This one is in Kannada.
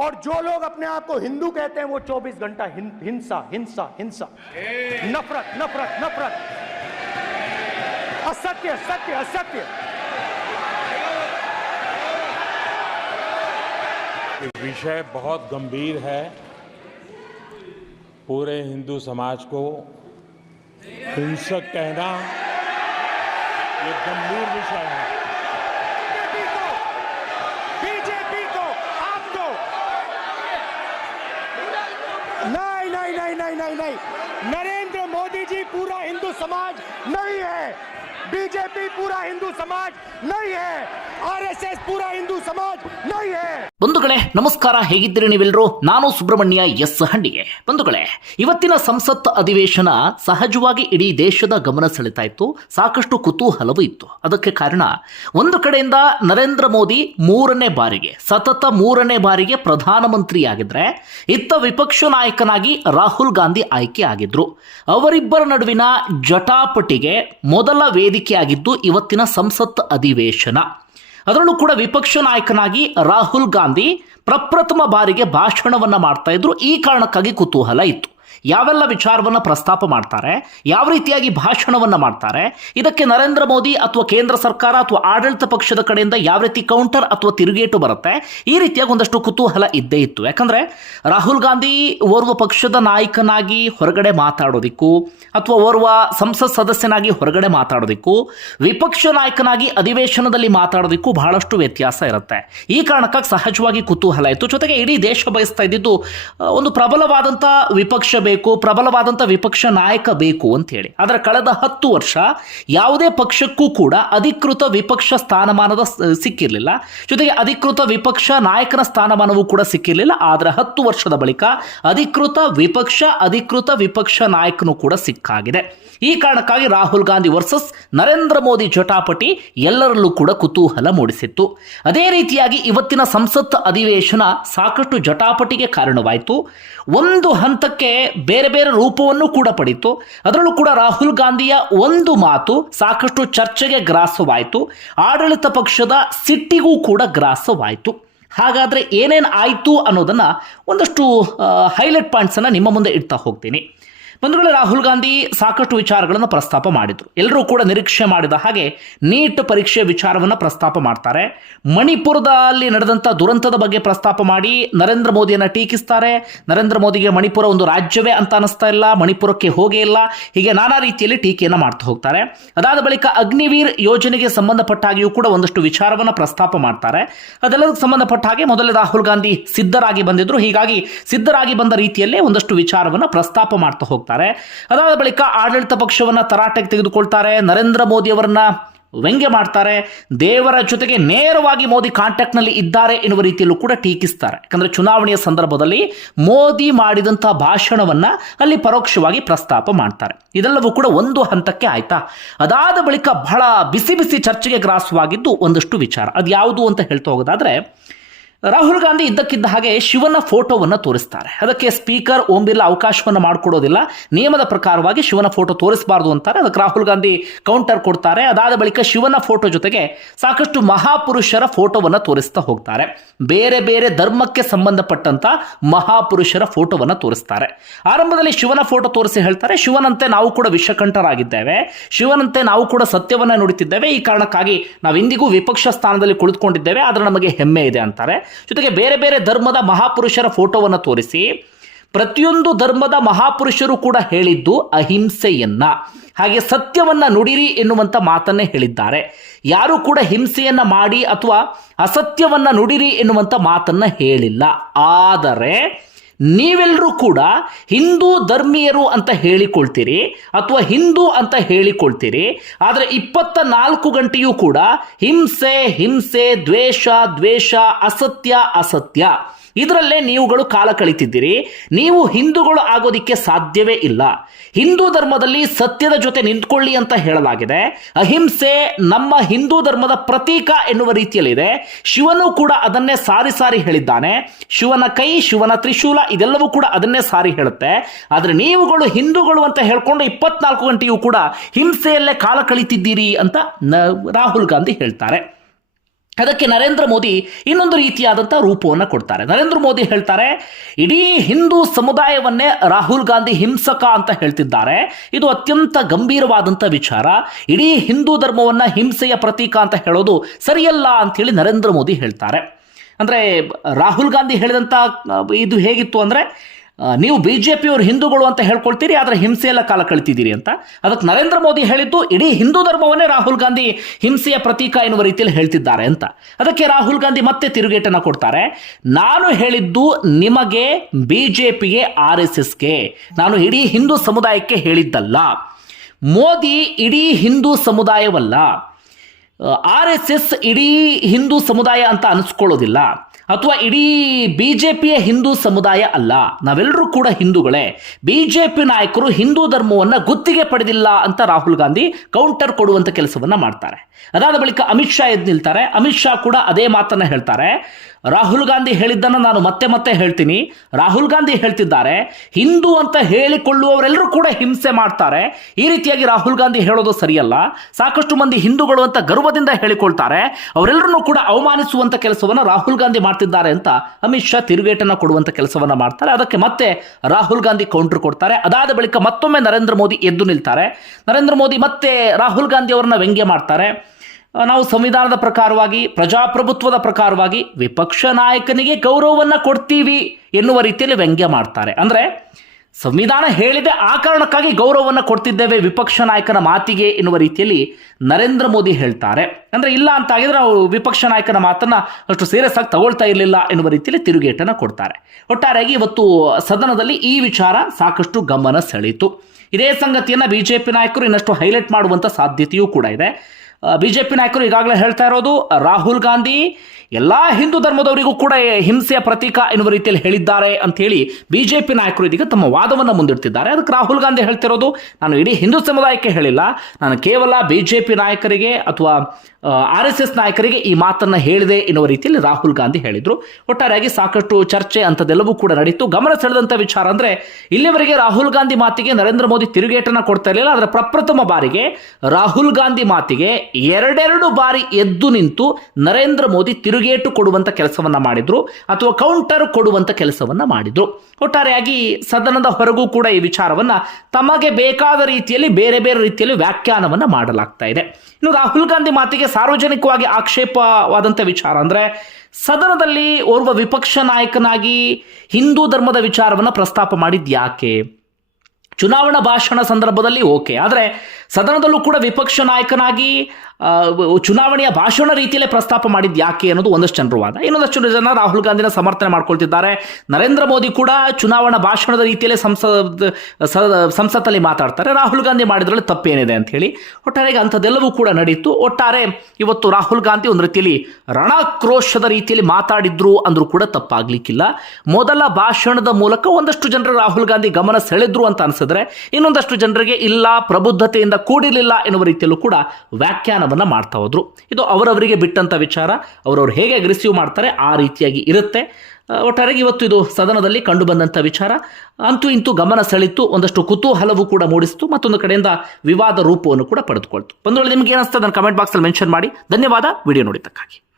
और जो लोग अपने आप को हिंदू कहते हैं वो 24 घंटा हिं- हिंसा हिंसा हिंसा। नफरत नफरत नफरत। असत्य सत्य असत्य। विषय बहुत गंभीर है। पूरे हिंदू समाज को हिंसक कहना ये गंभीर विषय है बीजेपी को बीजेपी को आपको नहीं नहीं नहीं नहीं नहीं नहीं। नरेंद्र मोदी जी पूरा हिंदू समाज नहीं है। बीजेपी पूरा हिंदू समाज ಬಂಧುಗಳೇ, ನಮಸ್ಕಾರ ಹೇಗಿದ್ದೀರಿ ನೀವೆಲ್ಲರೂ ನಾನು ಸುಬ್ರಹ್ಮಣ್ಯ ಎಸ್ ಹಂಡಿಗೆ ಬಂಧುಗಳೇ, ಇವತ್ತಿನ ಸಂಸತ್ ಅಧಿವೇಶನ ಸಹಜವಾಗಿ ಇಡೀ ದೇಶದ ಗಮನ ಸೆಳೆತಾ ಇತ್ತು. ಸಾಕಷ್ಟು ಕುತೂಹಲವೂ ಇತ್ತು. ಅದಕ್ಕೆ ಕಾರಣ, ಒಂದು ಕಡೆಯಿಂದ ನರೇಂದ್ರ ಮೋದಿ ಮೂರನೇ ಬಾರಿಗೆ, ಸತತ ಮೂರನೇ ಬಾರಿಗೆ ಪ್ರಧಾನಮಂತ್ರಿಯಾಗಿದ್ರೆ, ಇತ್ತ ವಿಪಕ್ಷ ನಾಯಕನಾಗಿ ರಾಹುಲ್ ಗಾಂಧಿ ಆಯ್ಕೆ ಆಗಿದ್ರು. ಅವರಿಬ್ಬರ ನಡುವಿನ ಜಟಾಪಟಿಗೆ ಮೊದಲ ವೇದಿಕೆಯಾಗಿದ್ದು ಇವತ್ತಿನ ಸಂಸತ್ ಅಧಿವೇಶನ. ಅದರಲ್ಲೂ ಕೂಡ ವಿಪಕ್ಷ ನಾಯಕನಾಗಿ ರಾಹುಲ್ ಗಾಂಧಿ ಪ್ರಪ್ರಥಮ ಬಾರಿಗೆ ಭಾಷಣವನ್ನ ಮಾಡ್ತಾ ಇದ್ರು. ಈ ಕಾರಣಕ್ಕಾಗಿ ಕುತೂಹಲ ಇತ್ತು. ಯಾವೆಲ್ಲ ವಿಚಾರವನ್ನ ಪ್ರಸ್ತಾಪ ಮಾಡ್ತಾರೆ, ಯಾವ ರೀತಿಯಾಗಿ ಭಾಷಣವನ್ನ ಮಾಡ್ತಾರೆ, ಇದಕ್ಕೆ ನರೇಂದ್ರ ಮೋದಿ ಅಥವಾ ಕೇಂದ್ರ ಸರ್ಕಾರ ಅಥವಾ ಆಡಳಿತ ಪಕ್ಷದ ಕಡೆಯಿಂದ ಯಾವ ರೀತಿ ಕೌಂಟರ್ ಅಥವಾ ತಿರುಗೇಟು ಬರುತ್ತೆ, ಈ ರೀತಿಯಾಗಿ ಒಂದಷ್ಟು ಕುತೂಹಲ ಇದ್ದೇ ಇತ್ತು. ಯಾಕಂದರೆ ರಾಹುಲ್ ಗಾಂಧಿ ಓರ್ವ ಪಕ್ಷದ ನಾಯಕನಾಗಿ ಹೊರಗಡೆ ಮಾತಾಡೋದಿಕ್ಕೂ, ಅಥವಾ ಓರ್ವ ಸಂಸತ್ ಸದಸ್ಯನಾಗಿ ಹೊರಗಡೆ ಮಾತಾಡೋದಿಕ್ಕೂ, ವಿಪಕ್ಷ ನಾಯಕನಾಗಿ ಅಧಿವೇಶನದಲ್ಲಿ ಮಾತಾಡೋದಿಕ್ಕೂ ಬಹಳಷ್ಟು ವ್ಯತ್ಯಾಸ ಇರುತ್ತೆ. ಈ ಕಾರಣಕ್ಕಾಗಿ ಸಹಜವಾಗಿ ಕುತೂಹಲ ಇತ್ತು. ಜೊತೆಗೆ ಇಡೀ ದೇಶ ಬಯಸ್ತಾ ಇದ್ದಿದ್ದು ಒಂದು ಪ್ರಬಲವಾದಂಥ ವಿಪಕ್ಷ ಬೇಕು ಪ್ರಬಲವಾದಂಥ ವಿಪಕ್ಷ ನಾಯಕ ಬೇಕು ಅಂತ ಹೇಳಿ ಆದರೆ ಕಳೆದ ಹತ್ತು ವರ್ಷ ಯಾವುದೇ ಪಕ್ಷಕ್ಕೂ ಕೂಡ ಅಧಿಕೃತ ವಿಪಕ್ಷ ಸ್ಥಾನಮಾನದ ಸಿಕ್ಕಿರಲಿಲ್ಲ. ಜೊತೆಗೆ ಅಧಿಕೃತ ವಿಪಕ್ಷ ನಾಯಕನ ಸ್ಥಾನಮಾನವೂ ಕೂಡ ಸಿಕ್ಕಿರಲಿಲ್ಲ. ಆದರೆ ಹತ್ತು ವರ್ಷದ ಬಳಿಕ ಅಧಿಕೃತ ವಿಪಕ್ಷ ಅಧಿಕೃತ ವಿಪಕ್ಷ ನಾಯಕನೂ ಕೂಡ ಸಿಕ್ಕಾಗಿದೆ. ಈ ಕಾರಣಕ್ಕಾಗಿ ರಾಹುಲ್ ಗಾಂಧಿ ವರ್ಸಸ್ ನರೇಂದ್ರ ಮೋದಿ ಜಟಾಪಟಿ ಎಲ್ಲರಲ್ಲೂ ಕೂಡ ಕುತೂಹಲ ಮೂಡಿಸಿತ್ತು. ಅದೇ ರೀತಿಯಾಗಿ ಇವತ್ತಿನ ಸಂಸತ್ ಅಧಿವೇಶನ ಸಾಕಷ್ಟು ಜಟಾಪಟಿಗೆ ಕಾರಣವಾಯಿತು. ಒಂದು ಹಂತಕ್ಕೆ ಬೇರೆ ಬೇರೆ ರೂಪವನ್ನು ಕೂಡ ಪಡೀತು. ಅದರಲ್ಲೂ ಕೂಡ ರಾಹುಲ್ ಗಾಂಧಿಯ ಒಂದು ಮಾತು ಸಾಕಷ್ಟು ಚರ್ಚೆಗೆ ಗ್ರಾಸವಾಯಿತು. ಆಡಳಿತ ಪಕ್ಷದ ಸಿಟ್ಟಿಗೂ ಕೂಡ ಗ್ರಾಸವಾಯಿತು. ಹಾಗಾದರೆ ಏನೇನು ಆಯಿತು ಅನ್ನೋದನ್ನು ಒಂದಷ್ಟು ಹೈಲೈಟ್ ಪಾಯಿಂಟ್ಸನ್ನು ನಿಮ್ಮ ಮುಂದೆ ಇಡ್ತಾ ಹೋಗ್ತೀನಿ. ಬಂಧುಗಳೇ, ರಾಹುಲ್ ಗಾಂಧಿ ಸಾಕಷ್ಟು ವಿಚಾರಗಳನ್ನು ಪ್ರಸ್ತಾಪ ಮಾಡಿದರು. ಎಲ್ಲರೂ ಕೂಡ ನಿರೀಕ್ಷೆ ಮಾಡಿದ ಹಾಗೆ ನೀಟ್ ಪರೀಕ್ಷೆ ವಿಚಾರವನ್ನು ಪ್ರಸ್ತಾಪ ಮಾಡ್ತಾರೆ. ಮಣಿಪುರದಲ್ಲಿ ನಡೆದಂಥ ದುರಂತದ ಬಗ್ಗೆ ಪ್ರಸ್ತಾಪ ಮಾಡಿ ನರೇಂದ್ರ ಮೋದಿಯನ್ನು ಟೀಕಿಸ್ತಾರೆ. ನರೇಂದ್ರ ಮೋದಿಗೆ ಮಣಿಪುರ ಒಂದು ರಾಜ್ಯವೇ ಅಂತ ಅನಿಸ್ತಾ ಇಲ್ಲ, ಮಣಿಪುರಕ್ಕೆ ಹೋಗೇ ಇಲ್ಲ, ಹೀಗೆ ನಾನಾ ರೀತಿಯಲ್ಲಿ ಟೀಕೆಯನ್ನು ಮಾಡ್ತಾ ಹೋಗ್ತಾರೆ. ಅದಾದ ಬಳಿಕ ಅಗ್ನಿವೀರ್ ಯೋಜನೆಗೆ ಸಂಬಂಧಪಟ್ಟ ಹಾಗೆಯೂ ಕೂಡ ಒಂದಷ್ಟು ವಿಚಾರವನ್ನು ಪ್ರಸ್ತಾಪ ಮಾಡ್ತಾರೆ. ಅದೆಲ್ಲದಕ್ಕೆ ಸಂಬಂಧಪಟ್ಟ ಹಾಗೆ ಮೊದಲೇ ರಾಹುಲ್ ಗಾಂಧಿ ಸಿದ್ಧರಾಗಿ ಬಂದಿದ್ರು. ಹೀಗಾಗಿ ಸಿದ್ಧರಾಗಿ ಬಂದ ರೀತಿಯಲ್ಲೇ ಒಂದಷ್ಟು ವಿಚಾರವನ್ನು ಪ್ರಸ್ತಾಪ ಮಾಡ್ತಾ ಹೋಗ್ತಾರೆ. ಅದಾದ ಬಳಿಕ ಆಡಳಿತ ಪಕ್ಷವನ್ನ ತರಾಟೆಗೆ ತೆಗೆದುಕೊಳ್ತಾರೆ. ನರೇಂದ್ರ ಮೋದಿ ಅವರನ್ನ ವ್ಯಂಗ್ಯ ಮಾಡ್ತಾರೆ. ದೇವರ ಜೊತೆಗೆ ನೇರವಾಗಿ ಮೋದಿ ಕಾಂಟ್ಯಾಕ್ಟ್ನಲ್ಲಿ ಇದ್ದಾರೆ ಎನ್ನುವ ರೀತಿಯಲ್ಲೂ ಕೂಡ ಟೀಕಿಸ್ತಾರೆ. ಯಾಕಂದ್ರೆ ಚುನಾವಣೆಯ ಸಂದರ್ಭದಲ್ಲಿ ಮೋದಿ ಮಾಡಿದಂಥ ಭಾಷಣವನ್ನ ಅಲ್ಲಿ ಪರೋಕ್ಷವಾಗಿ ಪ್ರಸ್ತಾಪ ಮಾಡ್ತಾರೆ. ಇದೆಲ್ಲವೂ ಕೂಡ ಒಂದು ಹಂತಕ್ಕೆ ಆಯ್ತಾ? ಅದಾದ ಬಳಿಕ ಬಹಳ ಬಿಸಿ ಬಿಸಿ ಚರ್ಚೆಗೆ ಗ್ರಾಸವಾಗಿದ್ದು ಒಂದಷ್ಟು ವಿಚಾರ. ಅದು ಯಾವುದು ಅಂತ ಹೇಳ್ತಾ ಹೋಗೋದಾದ್ರೆ ರಾಹುಲ್ ಗಾಂಧಿ ಇದ್ದಕ್ಕಿದ್ದ ಹಾಗೆ ಶಿವನ ಫೋಟೋವನ್ನು ತೋರಿಸ್ತಾರೆ. ಅದಕ್ಕೆ ಸ್ಪೀಕರ್ ಓಂ ಬಿರ್ಲಾ ಅವಕಾಶವನ್ನು ಮಾಡಿಕೊಡೋದಿಲ್ಲ. ನಿಯಮದ ಪ್ರಕಾರವಾಗಿ ಶಿವನ ಫೋಟೋ ತೋರಿಸಬಾರ್ದು ಅಂತಾರೆ. ಅದಕ್ಕೆ ರಾಹುಲ್ ಗಾಂಧಿ ಕೌಂಟರ್ ಕೊಡ್ತಾರೆ. ಅದಾದ ಬಳಿಕ ಶಿವನ ಫೋಟೋ ಜೊತೆಗೆ ಸಾಕಷ್ಟು ಮಹಾಪುರುಷರ ಫೋಟೋವನ್ನು ತೋರಿಸ್ತಾ ಹೋಗ್ತಾರೆ. ಬೇರೆ ಬೇರೆ ಧರ್ಮಕ್ಕೆ ಸಂಬಂಧಪಟ್ಟಂತ ಮಹಾಪುರುಷರ ಫೋಟೋವನ್ನು ತೋರಿಸ್ತಾರೆ. ಆರಂಭದಲ್ಲಿ ಶಿವನ ಫೋಟೋ ತೋರಿಸಿ ಹೇಳ್ತಾರೆ, ಶಿವನಂತೆ ನಾವು ಕೂಡ ವಿಷಕಂಠರಾಗಿದ್ದೇವೆ. ಶಿವನಂತೆ ನಾವು ಕೂಡ ಸತ್ಯವನ್ನ ನುಡಿತಿದ್ದೇವೆ. ಈ ಕಾರಣಕ್ಕಾಗಿ ನಾವು ಇಂದಿಗೂ ವಿಪಕ್ಷ ಸ್ಥಾನದಲ್ಲಿ ಕುಳಿತುಕೊಂಡಿದ್ದೇವೆ. ಆದರೆ ನಮಗೆ ಹೆಮ್ಮೆ ಇದೆ ಅಂತಾರೆ. ಜೊತೆಗೆ ಬೇರೆ ಬೇರೆ ಧರ್ಮದ ಮಹಾಪುರುಷರ ಫೋಟೋವನ್ನು ತೋರಿಸಿ ಪ್ರತಿಯೊಂದು ಧರ್ಮದ ಮಹಾಪುರುಷರು ಕೂಡ ಹೇಳಿದ್ದು ಅಹಿಂಸೆಯನ್ನ. ಹಾಗೆ ಸತ್ಯವನ್ನ ನುಡಿರಿ ಎನ್ನುವಂಥ ಮಾತನ್ನೇ ಹೇಳಿದ್ದಾರೆ. ಯಾರು ಕೂಡ ಹಿಂಸೆಯನ್ನ ಮಾಡಿ ಅಥವಾ ಅಸತ್ಯವನ್ನ ನುಡಿರಿ ಎನ್ನುವಂಥ ಮಾತನ್ನ ಹೇಳಿಲ್ಲ. ಆದರೆ ನೀವೆಲ್ಲರೂ ಕೂಡ ಹಿಂದೂ ಧರ್ಮೀಯರು ಅಂತ ಹೇಳಿಕೊಳ್ತೀರಿ ಅಥವಾ ಹಿಂದೂ ಅಂತ ಹೇಳಿಕೊಳ್ತೀರಿ, ಆದರೆ ಇಪ್ಪತ್ತ ನಾಲ್ಕು ಗಂಟೆಯೂ ಕೂಡ ಹಿಂಸೆ ಹಿಂಸೆ, ದ್ವೇಷ ದ್ವೇಷ, ಅಸತ್ಯ ಅಸತ್ಯ. ಇದರಲ್ಲೇ ನೀವುಗಳು ಕಾಲ ಕಳೀತಿದ್ದೀರಿ. ನೀವು ಹಿಂದೂಗಳು ಆಗೋದಿಕ್ಕೆ ಸಾಧ್ಯವೇ ಇಲ್ಲ. ಹಿಂದೂ ಧರ್ಮದಲ್ಲಿ ಸತ್ಯದ ಜೊತೆ ನಿಂತ್ಕೊಳ್ಳಿ ಅಂತ ಹೇಳಲಾಗಿದೆ. ಅಹಿಂಸೆ ನಮ್ಮ ಹಿಂದೂ ಧರ್ಮದ ಪ್ರತೀಕ ಎನ್ನುವ ರೀತಿಯಲ್ಲಿದೆ. ಶಿವನು ಕೂಡ ಅದನ್ನೇ ಸಾರಿ ಸಾರಿ ಹೇಳಿದ್ದಾನೆ. ಶಿವನ ಕೈ, ಶಿವನ ತ್ರಿಶೂಲ ಇದೆಲ್ಲವೂ ಕೂಡ ಅದನ್ನೇ ಸಾರಿ ಹೇಳುತ್ತೆ. ಆದರೆ ನೀವುಗಳು ಹಿಂದೂಗಳು ಅಂತ ಹೇಳ್ಕೊಂಡು ಇಪ್ಪತ್ನಾಲ್ಕು ಗಂಟೆಯೂ ಕೂಡ ಹಿಂಸೆಯಲ್ಲೇ ಕಾಲ ಕಳೀತಿದ್ದೀರಿ ಅಂತ ರಾಹುಲ್ ಗಾಂಧಿ ಹೇಳ್ತಾರೆ. ಅದಕ್ಕೆ ನರೇಂದ್ರ ಮೋದಿ ಇನ್ನೊಂದು ರೀತಿಯಾದಂಥ ರೂಪವನ್ನು ಕೊಡ್ತಾರೆ. ನರೇಂದ್ರ ಮೋದಿ ಹೇಳ್ತಾರೆ, ಇಡೀ ಹಿಂದೂ ಸಮುದಾಯವನ್ನೇ ರಾಹುಲ್ ಗಾಂಧಿ ಹಿಂಸಕ ಅಂತ ಹೇಳ್ತಿದ್ದಾರೆ. ಇದು ಅತ್ಯಂತ ಗಂಭೀರವಾದಂಥ ವಿಚಾರ. ಇಡೀ ಹಿಂದೂ ಧರ್ಮವನ್ನು ಹಿಂಸೆಯ ಪ್ರತೀಕ ಅಂತ ಹೇಳೋದು ಸರಿಯಲ್ಲ ಅಂಥೇಳಿ ನರೇಂದ್ರ ಮೋದಿ ಹೇಳ್ತಾರೆ. ಅಂದರೆ ರಾಹುಲ್ ಗಾಂಧಿ ಹೇಳಿದಂಥ ಇದು ಹೇಗಿತ್ತು ಅಂದರೆ ನೀವು ಬಿ ಜೆ ಪಿಯವರು ಹಿಂದೂಗಳು ಅಂತ ಹೇಳ್ಕೊಳ್ತೀರಿ, ಆದರೆ ಹಿಂಸೆಯೆಲ್ಲ ಕಾಲ ಕಳಿತಿದ್ದೀರಿ ಅಂತ. ಅದಕ್ಕೆ ನರೇಂದ್ರ ಮೋದಿ ಹೇಳಿದ್ದು ಇಡೀ ಹಿಂದೂ ಧರ್ಮವನ್ನೇ ರಾಹುಲ್ ಗಾಂಧಿ ಹಿಂಸೆಯ ಪ್ರತೀಕ ಎನ್ನುವ ರೀತಿಯಲ್ಲಿ ಹೇಳ್ತಿದ್ದಾರೆ ಅಂತ. ಅದಕ್ಕೆ ರಾಹುಲ್ ಗಾಂಧಿ ಮತ್ತೆ ತಿರುಗೇಟನ್ನು ಕೊಡ್ತಾರೆ. ನಾನು ಹೇಳಿದ್ದು ನಿಮಗೆ ಬಿ ಜೆ ಪಿಗೆ ಆರ್ ಎಸ್ ಎಸ್ಗೆ. ನಾನು ಇಡೀ ಹಿಂದೂ ಸಮುದಾಯಕ್ಕೆ ಹೇಳಿದ್ದಲ್ಲ. ಮೋದಿ ಇಡೀ ಹಿಂದೂ ಸಮುದಾಯವಲ್ಲ. ಆರ್ ಎಸ್ ಎಸ್ ಇಡೀ ಹಿಂದೂ ಸಮುದಾಯ ಅಂತ ಅನಿಸ್ಕೊಳ್ಳೋದಿಲ್ಲ. ಅಥವಾ ಇಡೀ ಬಿ ಜೆ ಪಿಯ ಹಿಂದೂ ಸಮುದಾಯ ಅಲ್ಲ, ನಾವೆಲ್ಲರೂ ಕೂಡ ಹಿಂದೂಗಳೇ. ಬಿ ಜೆ ಪಿ ನಾಯಕರು ಹಿಂದೂ ಧರ್ಮವನ್ನು ಗುತ್ತಿಗೆ ಪಡೆದಿಲ್ಲ ಅಂತ ರಾಹುಲ್ ಗಾಂಧಿ ಕೌಂಟರ್ ಕೊಡುವಂಥ ಕೆಲಸವನ್ನು ಮಾಡ್ತಾರೆ. ಅದಾದ ಬಳಿಕ ಅಮಿತ್ ಶಾ ಎದ್ದು ನಿಲ್ತಾರೆ. ಅಮಿತ್ ಶಾ ಕೂಡ ಅದೇ ಮಾತನ್ನು ಹೇಳ್ತಾರೆ. ರಾಹುಲ್ ಗಾಂಧಿ ಹೇಳಿದ್ದನ್ನು ನಾನು ಮತ್ತೆ ಮತ್ತೆ ಹೇಳ್ತೀನಿ. ರಾಹುಲ್ ಗಾಂಧಿ ಹೇಳ್ತಿದ್ದಾರೆ, ಹಿಂದೂ ಅಂತ ಹೇಳಿಕೊಳ್ಳುವವರೆಲ್ಲರೂ ಕೂಡ ಹಿಂಸೆ ಮಾಡ್ತಾರೆ. ಈ ರೀತಿಯಾಗಿ ರಾಹುಲ್ ಗಾಂಧಿ ಹೇಳೋದು ಸರಿಯಲ್ಲ. ಸಾಕಷ್ಟು ಮಂದಿ ಹಿಂದೂಗಳು ಅಂತ ಗರ್ವದಿಂದ ಹೇಳಿಕೊಳ್ತಾರೆ. ಅವರೆಲ್ಲರನ್ನೂ ಕೂಡ ಅವಮಾನಿಸುವಂಥ ಕೆಲಸವನ್ನು ರಾಹುಲ್ ಗಾಂಧಿ ಮಾಡ್ತಿದ್ದಾರೆ ಅಂತ ಅಮಿತ್ ಶಾ ತಿರುಗೇಟನ್ನು ಕೊಡುವಂಥ ಕೆಲಸವನ್ನು ಮಾಡ್ತಾರೆ. ಅದಕ್ಕೆ ಮತ್ತೆ ರಾಹುಲ್ ಗಾಂಧಿ ಕೌಂಟರ್ ಕೊಡ್ತಾರೆ. ಅದಾದ ಬಳಿಕ ಮತ್ತೊಮ್ಮೆ ನರೇಂದ್ರ ಮೋದಿ ಎದ್ದು ನಿಲ್ತಾರೆ. ನರೇಂದ್ರ ಮೋದಿ ಮತ್ತೆ ರಾಹುಲ್ ಗಾಂಧಿ ಅವರನ್ನ ವ್ಯಂಗ್ಯ ಮಾಡ್ತಾರೆ. ನಾವು ಸಂವಿಧಾನದ ಪ್ರಕಾರವಾಗಿ, ಪ್ರಜಾಪ್ರಭುತ್ವದ ಪ್ರಕಾರವಾಗಿ ವಿಪಕ್ಷ ನಾಯಕನಿಗೆ ಗೌರವವನ್ನು ಕೊಡ್ತೀವಿ ಎನ್ನುವ ರೀತಿಯಲ್ಲಿ ವ್ಯಂಗ್ಯ ಮಾಡ್ತಾರೆ. ಅಂದರೆ ಸಂವಿಧಾನ ಹೇಳಿದೆ ಆ ಕಾರಣಕ್ಕಾಗಿ ಗೌರವವನ್ನು ಕೊಡ್ತಿದ್ದೇವೆ ವಿಪಕ್ಷ ನಾಯಕನ ಮಾತಿಗೆ ಎನ್ನುವ ರೀತಿಯಲ್ಲಿ ನರೇಂದ್ರ ಮೋದಿ ಹೇಳ್ತಾರೆ. ಅಂದರೆ ಇಲ್ಲ ಅಂತ ಆಗಿದ್ರೆ ನಾವು ವಿಪಕ್ಷ ನಾಯಕನ ಮಾತನ್ನು ಅಷ್ಟು ಸೀರಿಯಸ್ ಆಗಿ ತಗೊಳ್ತಾ ಇರಲಿಲ್ಲ ಎನ್ನುವ ರೀತಿಯಲ್ಲಿ ತಿರುಗೇಟನ್ನು ಕೊಡ್ತಾರೆ. ಒಟ್ಟಾರೆಯಾಗಿ ಇವತ್ತು ಸದನದಲ್ಲಿ ಈ ವಿಚಾರ ಸಾಕಷ್ಟು ಗಮನ ಸೆಳೀತು ಇದೇ ಸಂಗತಿಯನ್ನು ಬಿಜೆಪಿ ನಾಯಕರು ಇನ್ನಷ್ಟು ಹೈಲೈಟ್ ಮಾಡುವಂಥ ಸಾಧ್ಯತೆಯೂ ಕೂಡ ಇದೆ. ಬಿಜೆಪಿ ನಾಯಕರು ಈಗಾಗಲೇ ಹೇಳ್ತಾ ಇರೋದು, ರಾಹುಲ್ ಗಾಂಧಿ ಎಲ್ಲ ಹಿಂದೂ ಧರ್ಮದವರಿಗೂ ಕೂಡ ಹಿಂಸೆಯ ಪ್ರತೀಕ ಎನ್ನುವ ರೀತಿಯಲ್ಲಿ ಹೇಳಿದ್ದಾರೆ ಅಂತ ಹೇಳಿ ಬಿಜೆಪಿ ನಾಯಕರು ಇದೀಗ ತಮ್ಮ ವಾದವನ್ನು ಮುಂದಿಡ್ತಿದ್ದಾರೆ. ಅದಕ್ಕೆ ರಾಹುಲ್ ಗಾಂಧಿ ಹೇಳ್ತಿರೋದು, ನಾನು ಇಡೀ ಹಿಂದೂ ಸಮುದಾಯಕ್ಕೆ ಹೇಳಿಲ್ಲ, ನಾನು ಕೇವಲ ಬಿಜೆಪಿ ನಾಯಕರಿಗೆ ಅಥವಾ ಆರ್ ಎಸ್ ಎಸ್ ನಾಯಕರಿಗೆ ಈ ಮಾತನ್ನ ಹೇಳಿದೆ ಎನ್ನುವ ರೀತಿಯಲ್ಲಿ ರಾಹುಲ್ ಗಾಂಧಿ ಹೇಳಿದ್ರು. ಒಟ್ಟಾರೆಯಾಗಿ ಸಾಕಷ್ಟು ಚರ್ಚೆ ಅಂಥದ್ದೆಲ್ಲವೂ ಕೂಡ ನಡೀತು. ಗಮನ ಸೆಳೆದಂಥ ವಿಚಾರ ಅಂದ್ರೆ ಇಲ್ಲಿವರೆಗೆ ರಾಹುಲ್ ಗಾಂಧಿ ಮಾತಿಗೆ ನರೇಂದ್ರ ಮೋದಿ ತಿರುಗೇಟನ್ನು ಕೊಡ್ತಾ ಇರಲಿಲ್ಲ. ಆದರೆ ಪ್ರಪ್ರಥಮ ಬಾರಿಗೆ ರಾಹುಲ್ ಗಾಂಧಿ ಮಾತಿಗೆ ಎರಡೆರಡು ಬಾರಿ ಎದ್ದು ನಿಂತು ನರೇಂದ್ರ ಮೋದಿ ತಿರುಗೇಟು ಕೊಡುವಂತ ಕೆಲಸವನ್ನ ಮಾಡಿದ್ರು ಅಥವಾ ಕೌಂಟರ್ ಕೊಡುವಂತ ಕೆಲಸವನ್ನ ಮಾಡಿದ್ರು. ಒಟ್ಟಾರೆಯಾಗಿ ಸದನದ ಹೊರಗೂ ಕೂಡ ಈ ವಿಚಾರವನ್ನ ತಮಗೆ ಬೇಕಾದ ರೀತಿಯಲ್ಲಿ ಬೇರೆ ಬೇರೆ ರೀತಿಯಲ್ಲಿ ವ್ಯಾಖ್ಯಾನವನ್ನ ಮಾಡಲಾಗ್ತಾ ಇದೆ. ಇನ್ನು ರಾಹುಲ್ ಗಾಂಧಿ ಮಾತಿಗೆ ಸಾರ್ವಜನಿಕವಾಗಿ ಆಕ್ಷೇಪವಾದಂಥ ವಿಚಾರ. ಅಂದ್ರೆ ಸದನದಲ್ಲಿ ಓರ್ವ ವಿಪಕ್ಷ ನಾಯಕನಾಗಿ ಹಿಂದೂ ಧರ್ಮದ ವಿಚಾರವನ್ನ ಪ್ರಸ್ತಾಪ ಮಾಡಿದ್ ಯಾಕೆ? ಚುನಾವಣಾ ಭಾಷಣ ಸಂದರ್ಭದಲ್ಲಿ ಓಕೆ. ಆದರೆ ಸದನದಲ್ಲೂ ಕೂಡ ವಿಪಕ್ಷ ನಾಯಕನಾಗಿ ಚುನಾವಣೆಯ ಭಾಷಣ ರೀತಿಯಲ್ಲೇ ಪ್ರಸ್ತಾಪ ಮಾಡಿದ್ದು ಯಾಕೆ ಅನ್ನೋದು ಒಂದಷ್ಟು ಜನರು ವಾದ. ಇನ್ನೊಂದಷ್ಟು ಜನ ರಾಹುಲ್ ಗಾಂಧಿನ ಸಮರ್ಥನೆ ಮಾಡ್ಕೊಳ್ತಿದ್ದಾರೆ. ನರೇಂದ್ರ ಮೋದಿ ಕೂಡ ಚುನಾವಣಾ ಭಾಷಣದ ರೀತಿಯಲ್ಲೇ ಸಂಸದ ಸಂಸತ್ತಲ್ಲಿ ಮಾತಾಡ್ತಾರೆ. ರಾಹುಲ್ ಗಾಂಧಿ ಮಾಡಿದ್ರಲ್ಲಿ ತಪ್ಪೇನಿದೆ ಅಂತ ಹೇಳಿ ಒಟ್ಟಾರೆಗೆ ಅಂಥದ್ದೆಲ್ಲವೂ ಕೂಡ ನಡೀತು. ಒಟ್ಟಾರೆ ಇವತ್ತು ರಾಹುಲ್ ಗಾಂಧಿ ಒಂದು ರೀತಿಯಲ್ಲಿ ರಣಾಕ್ರೋಶದ ರೀತಿಯಲ್ಲಿ ಮಾತಾಡಿದ್ರು ಅಂದರೂ ಕೂಡ ತಪ್ಪಾಗ್ಲಿಕ್ಕಿಲ್ಲ. ಮೊದಲ ಭಾಷಣದ ಮೂಲಕ ಒಂದಷ್ಟು ಜನರು ರಾಹುಲ್ ಗಾಂಧಿ ಗಮನ ಸೆಳೆದ್ರು ಅಂತ ಅನಿಸಿದ್ರೆ ಇನ್ನೊಂದಷ್ಟು ಜನರಿಗೆ ಇಲ್ಲ, ಪ್ರಬುದ್ಧತೆಯಿಂದ ಕೂಡಿರಲಿಲ್ಲ ಎನ್ನುವ ರೀತಿಯಲ್ಲೂ ಕೂಡ ವ್ಯಾಖ್ಯಾನವನ್ನ ಮಾಡ್ತಾ ಹೋದರು. ಇದು ಅವರವರಿಗೆ ಬಿಟ್ಟಂಥ ವಿಚಾರ. ಅವರವ್ರು ಹೇಗೆ ರಿಸೀವ್ ಮಾಡ್ತಾರೆ ಆ ರೀತಿಯಾಗಿ ಇರುತ್ತೆ. ಒಟ್ಟಾರೆಗೆ ಇವತ್ತು ಇದು ಸದನದಲ್ಲಿ ಕಂಡು ಬಂದಂಥ ವಿಚಾರ. ಅಂತೂ ಇಂತೂ ಗಮನ ಸೆಳಿತು ಒಂದಷ್ಟು ಕುತೂಹಲವೂ ಕೂಡ ಮೂಡಿಸಿತು, ಮತ್ತೊಂದು ಕಡೆಯಿಂದ ವಿವಾದ ರೂಪವನ್ನು ಕೂಡ ಪಡೆದುಕೊಳ್ತು. ಬಂಧುಗಳು, ನಿಮ್ಗೆ ಏನಿಸ್ತದೆ ನನ್ನ ಕಮೆಂಟ್ ಬಾಕ್ಸಲ್ಲಿ ಮೆನ್ಷನ್ ಮಾಡಿ. ಧನ್ಯವಾದ. ವಿಡಿಯೋ ನೋಡಿದ್ದಕ್ಕಾಗಿ.